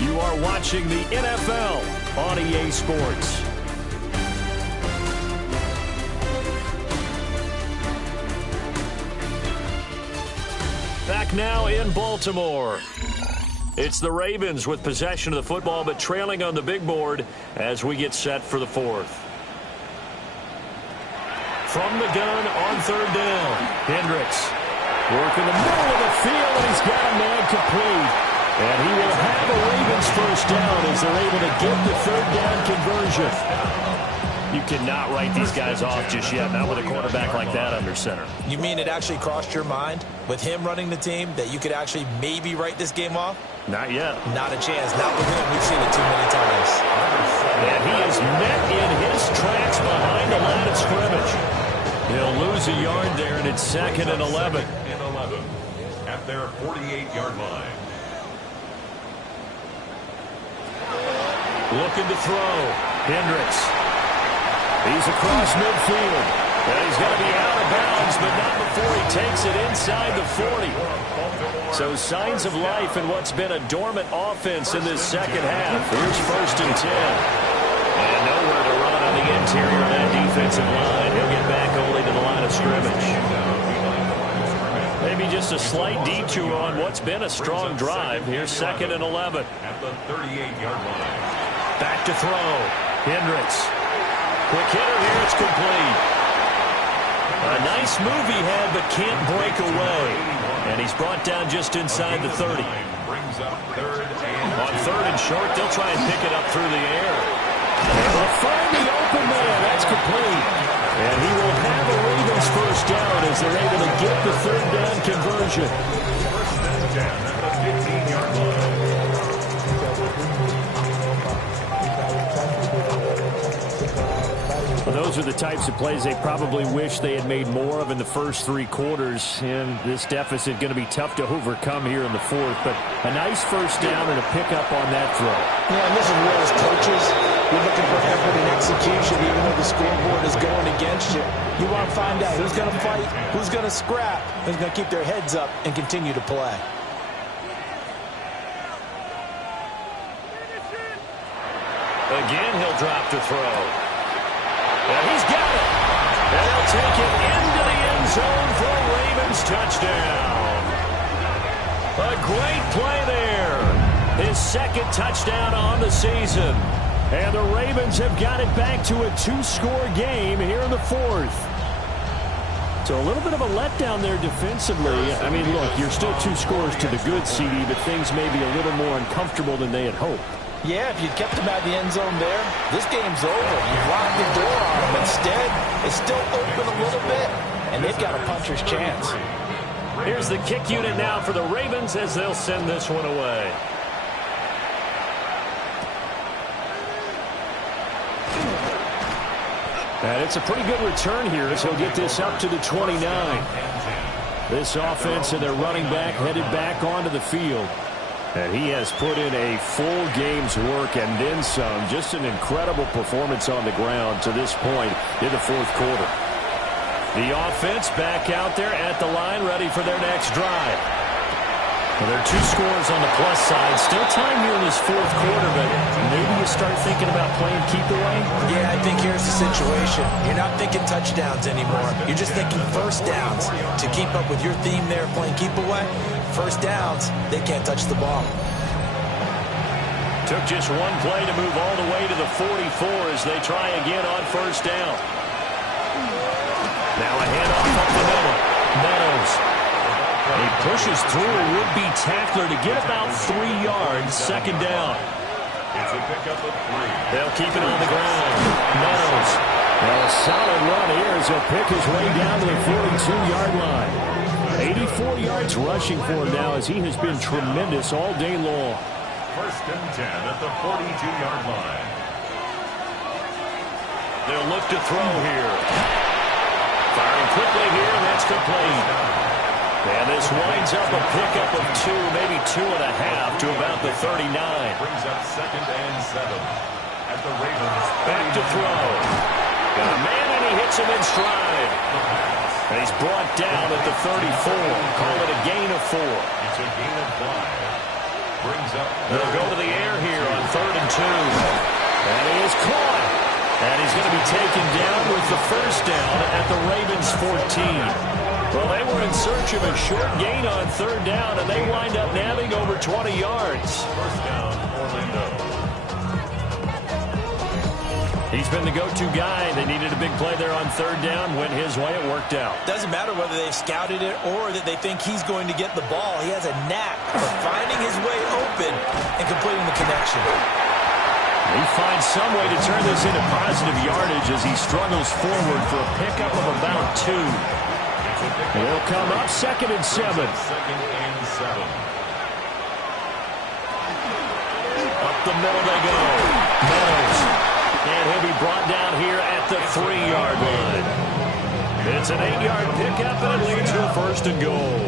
You are watching the NFL on EA Sports. Back now in Baltimore. It's the Ravens with possession of the football, but trailing on the big board as we get set for the 4th. From the gun on 3rd down, Hendricks working the middle of the field, and he's got a man complete. And he will have a Ravens first down as they're able to get the 3rd down conversion. You cannot write these guys off just yet, not with a quarterback like that under center. You mean it actually crossed your mind with him running the team that you could actually maybe write this game off? Not yet. Not a chance. Not with him. We've seen it too many times. And he is met in his tracks behind the line of scrimmage. He'll lose a yard there, and it's 2nd and 11. At their 48-yard line. Looking to throw. Hendricks. He's across midfield. And he's going to be out of bounds, but not before he takes it inside the 40. So signs of life in what's been a dormant offense in this second half. Here's 1st and 10. And nowhere to run on the interior of that defensive line. He'll get back only to the line of scrimmage. Maybe just a slight detour on what's been a strong drive. Here's 2nd and 11. At the 38-yard line. Back to throw. Hendricks. Quick hitter here. It's complete. A nice move he had, but can't break away. And he's brought down just inside the 30. Brings up 3rd and On 3rd and short, they'll try and pick it up through the air. They'll find the open man. That's complete. And he will have a Ravens first down as they're able to get the 3rd down conversion. 1st and 10 at the 15-yard line. Well, those are the types of plays they probably wish they had made more of in the first 3 quarters. And this deficit going to be tough to overcome here in the 4th. But a nice first down and a pickup on that throw. Yeah, and this is where as coaches, you're looking for effort and execution, even though the scoreboard is going against you. You want to find out who's going to fight, who's going to scrap, who's going to keep their heads up and continue to play. Again, he'll drop to throw. And he's got it. And they'll take it into the end zone for a Ravens touchdown. A great play there. His 2nd touchdown on the season. And the Ravens have got it back to a 2-score game here in the 4th. So a little bit of a letdown there defensively. I mean, look, you're still 2 scores to the good, CD, but things may be a little more uncomfortable than they had hoped. Yeah, if you'd kept them out of the end zone there, this game's over. You've locked the door on them. Instead, it's still open a little bit, and they've got a puncher's chance. Here's the kick unit now for the Ravens as they'll send this one away. And it's a pretty good return here as he'll get this up to the 29. This offense and their running back headed back onto the field. And he has put in a full game's work and then some. Just an incredible performance on the ground to this point in the 4th quarter. The offense back out there at the line, ready for their next drive. Well, there are 2 scores on the plus side. Still time here in this 4th quarter, but maybe you start thinking about playing keep away? Yeah, I think here's the situation. You're not thinking touchdowns anymore. You're just thinking first downs. To keep up with your theme there, playing keep away, first downs, they can't touch the ball. Took just one play to move all the way to the 44 as they try again on first down. Now a handoff up the middle. Meadows. He pushes through a would-be tackler to get about 3 yards. 2nd down. It's a pickup of 3. They'll keep it on the ground. Meadows. Well, a solid run here as he'll pick his way down to the 42-yard line. 84 yards rushing for him now as he has been tremendous all day long. 1st and 10 at the 42-yard line. They'll look to throw here. Firing quickly here, and that's complete. And this winds up a pickup of 2, maybe 2.5 to about the 39. Brings up 2nd and 7 at the Ravens. Back to throw. Got a man, and he hits him in stride. And he's brought down at the 34. Call it a gain of 4. It's a gain of 5. Brings up. They'll go to the air here on 3rd and 2. And he is caught. And he's going to be taken down with the first down at the Ravens 14. Well, they were in search of a short gain on 3rd down, and they wind up nabbing over 20 yards. First down, Orlando. He's been the go-to guy. They needed a big play there on 3rd down. Went his way. It worked out. Doesn't matter whether they've scouted it or that they think he's going to get the ball. He has a knack for finding his way open and completing the connection. He finds some way to turn this into positive yardage as he struggles forward for a pickup of about 2. He'll come up 2nd and 7. 2nd and 7. Up the middle they go. Meadows. And he'll be brought down here at the 3-yard line. It's an 8-yard pickup, and it leads to a 1st and goal.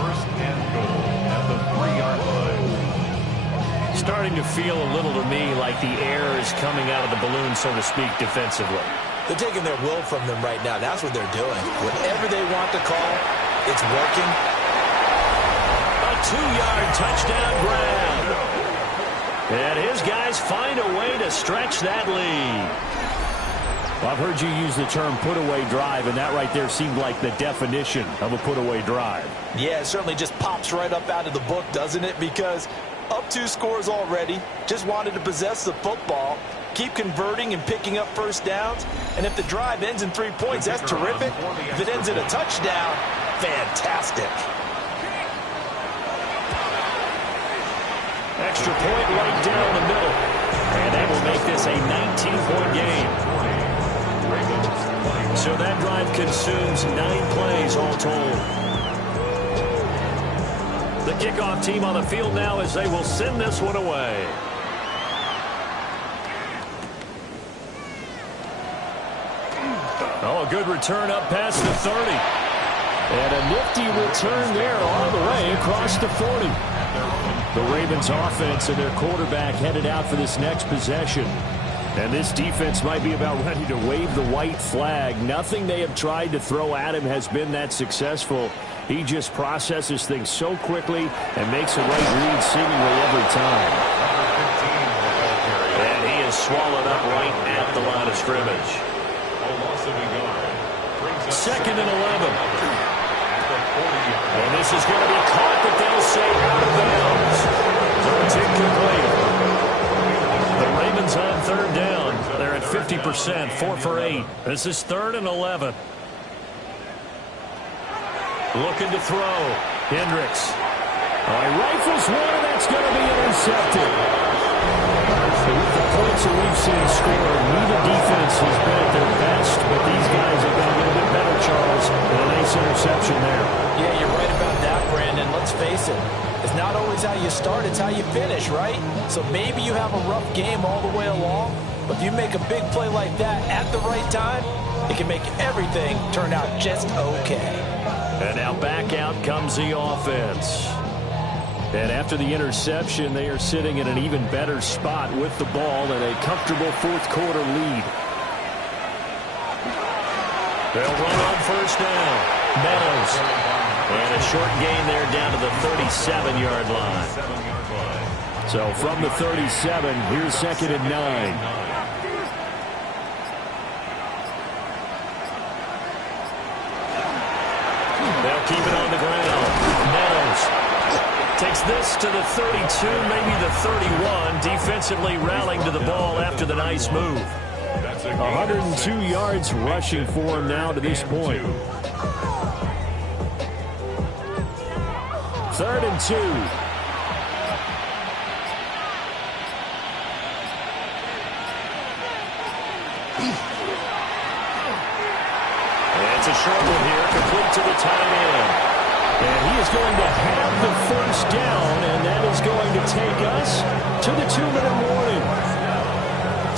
1st and goal at the 3-yard line. Starting to feel a little to me like the air is coming out of the balloon, so to speak, defensively. They're taking their will from them right now. That's what they're doing. Whatever they want to call, it's working. A 2-yard touchdown grab. And his guys find a way to stretch that lead. Well, I've heard you use the term put-away drive, and that right there seemed like the definition of a put-away drive. Yeah, it certainly just pops right up out of the book, doesn't it? Because up 2 scores already, just wanted to possess the football, keep converting and picking up first downs. And if the drive ends in 3 points, that's terrific. If it ends in a touchdown, fantastic. Extra point right down the middle. And that will make this a 19-point game. So that drive consumes 9 plays all told. The kickoff team on the field now as they will send this one away. Oh, a good return up past the 30. And a nifty return there all the way across the 40. The Ravens offense and their quarterback headed out for this next possession. And this defense might be about ready to wave the white flag. Nothing they have tried to throw at him has been that successful. He just processes things so quickly and makes a right read seemingly every time. And he is swallowed up right at the line of scrimmage. 2nd and 11. And this is going to be caught, but they'll say out of bounds. So it's incomplete. The Ravens on 3rd down. They're at 50%, 4 for 8. This is 3rd and 11. Looking to throw. Hendricks. He rifles one, and that's going to be intercepted. With the points that we've seen scored, neither defense has been at their best, but these guys have been a little bit better, Charles, and a nice interception there. Yeah, you're right about that, Brandon. Let's face it. It's not always how you start, it's how you finish, right? So maybe you have a rough game all the way along, but if you make a big play like that at the right time, it can make everything turn out just okay. And now back out comes the offense. And after the interception, they are sitting in an even better spot with the ball and a comfortable 4th quarter lead. They'll run on 1st down. Meadows. And a short gain there down to the 37-yard line. So from the 37, here's 2nd and 9. They'll keep it on the ground. Meadows takes this to the 32, maybe the 31. Defensively rallying to the ball after the nice move. 102 yards rushing for him now to this point. 3rd and 2. It's a short one here, complete to the tight end. And he is going to have the 1st down, and that is going to take us to the 2-minute warning.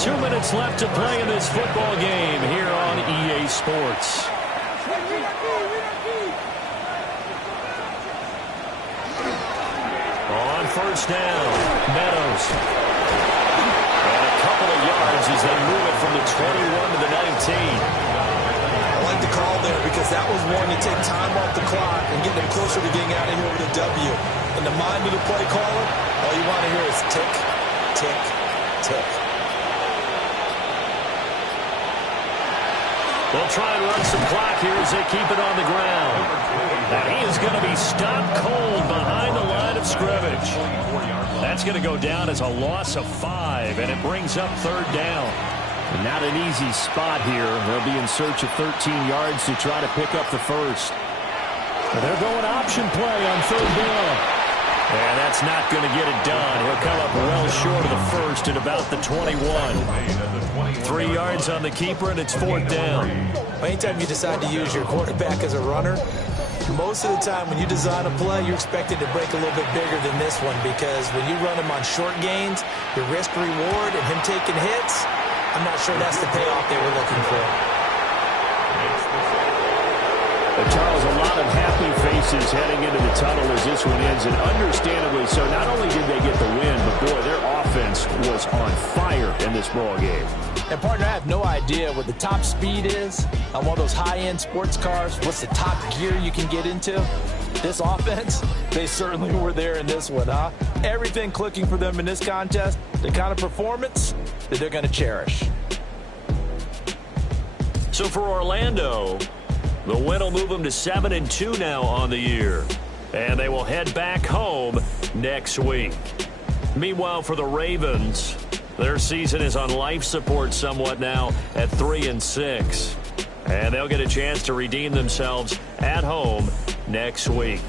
2 minutes left to play in this football game here on EA Sports. On 1st down, Meadows. And a couple of yards as they move it from the 21 to the 19. I like the call there because that was one to take time off the clock and get them closer to getting out of here with a W. In the mind of the play caller, all you want to hear is tick, tick, tick. They'll try and run some clock here as they keep it on the ground. And he is going to be stopped cold behind the line of scrimmage. That's going to go down as a loss of 5, and it brings up 3rd down. And not an easy spot here. They'll be in search of 13 yards to try to pick up the 1st. They're going option play on 3rd down. And that's not going to get it done. He'll come up well short of the 1st at about the 21. 3 yards on the keeper, and it's 4th down. Anytime you decide to use your quarterback as a runner, most of the time when you design a play, you're expected to break a little bit bigger than this one because when you run him on short gains, your risk-reward and him taking hits, I'm not sure that's the payoff they were looking for. The Charles, a lot of happy faces heading into the tunnel as this one ends, and understandably so. Not only did they get the win, but, boy, their offense was on fire in this ball game. And, partner, I have no idea what the top speed is on one of those high-end sports cars. What's the top gear you can get into? This offense, they certainly were there in this one, huh? Everything clicking for them in this contest, the kind of performance that they're going to cherish. So for Orlando, the win will move them to 7-2 now on the year. And they will head back home next week. Meanwhile, for the Ravens, their season is on life support somewhat now at 3-6. And they'll get a chance to redeem themselves at home next week.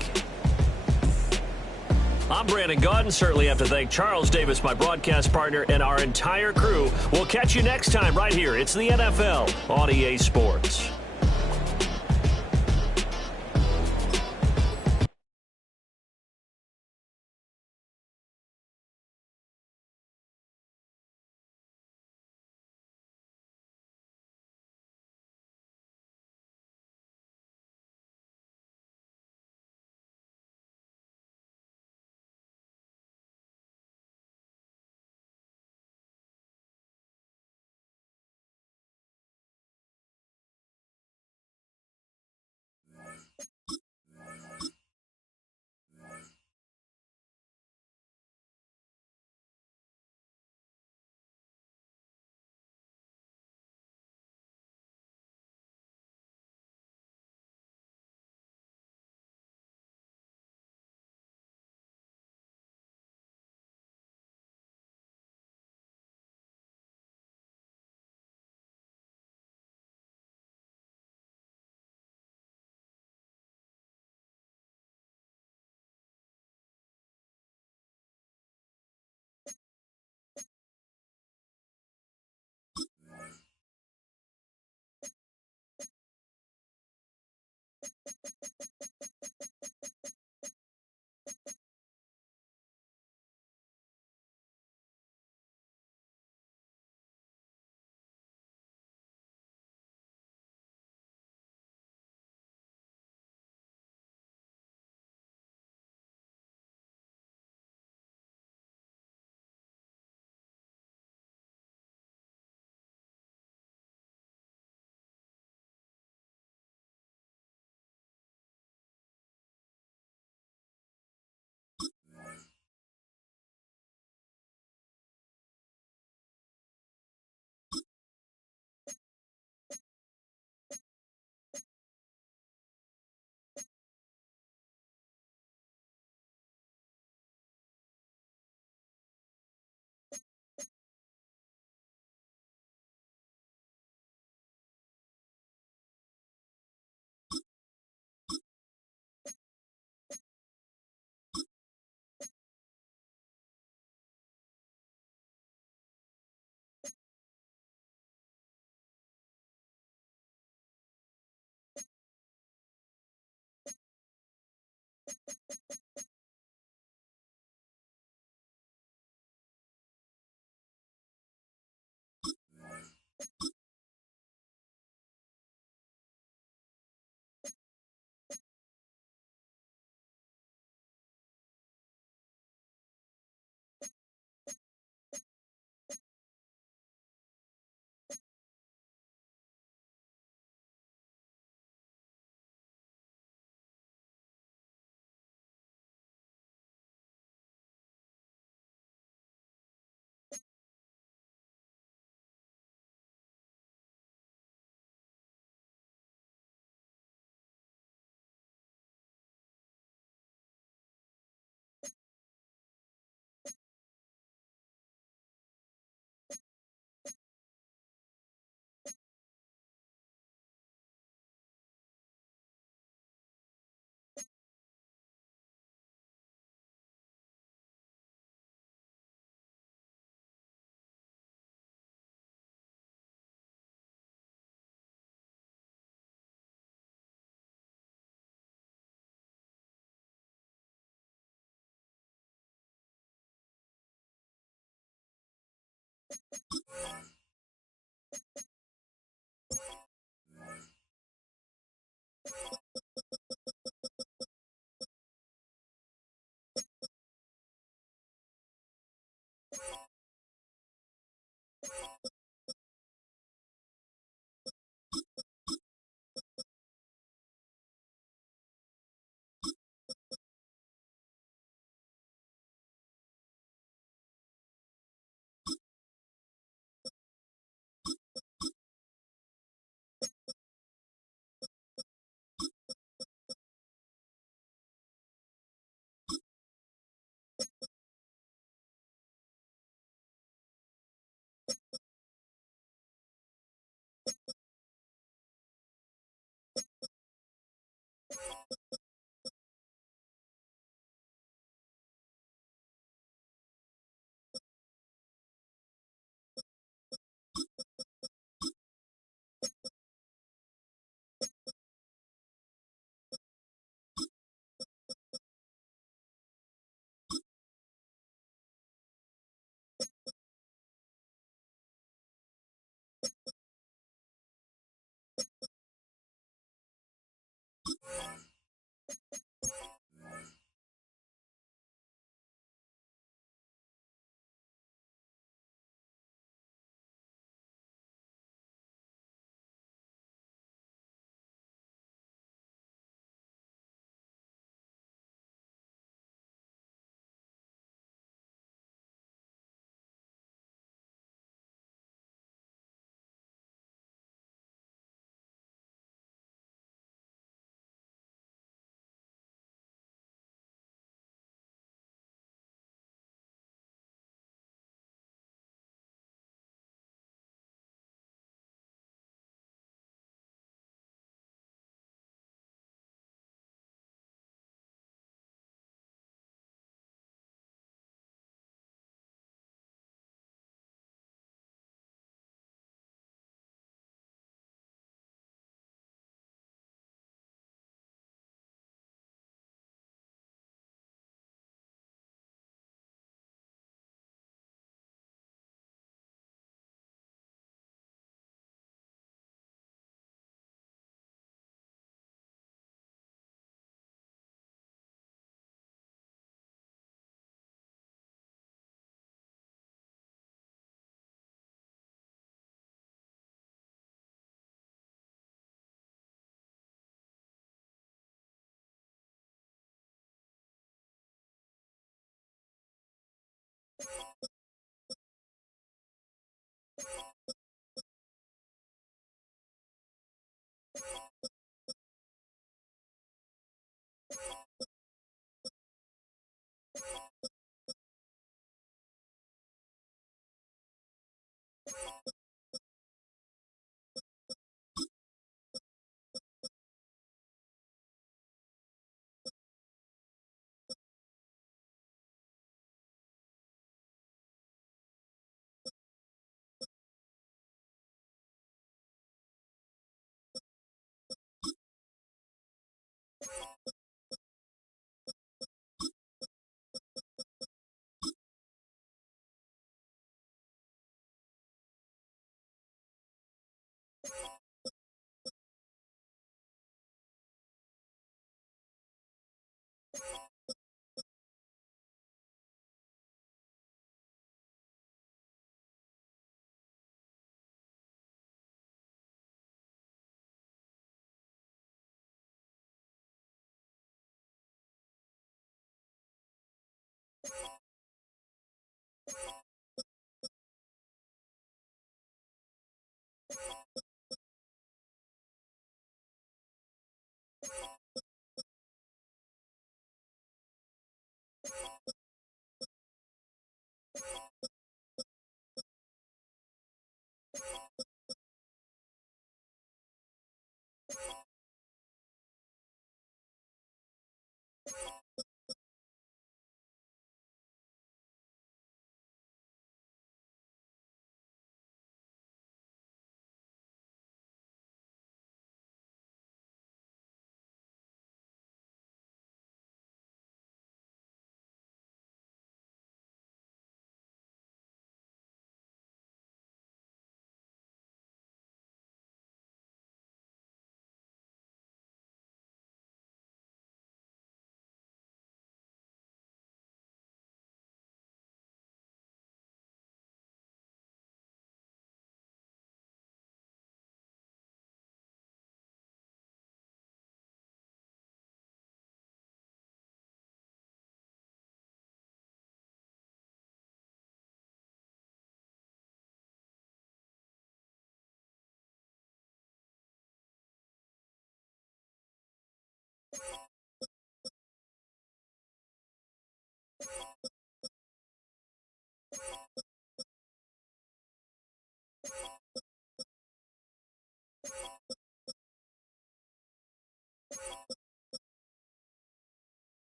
I'm Brandon Gaudin. Certainly have to thank Charles Davis, my broadcast partner, and our entire crew. We'll catch you next time right here. It's the NFL on EA Sports.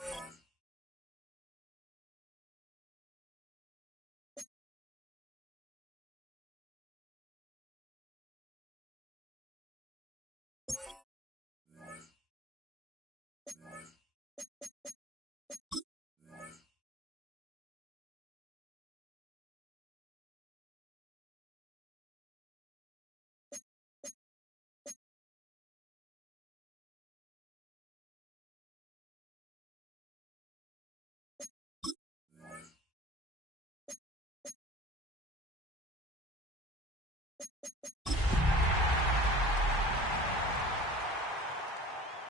Bye.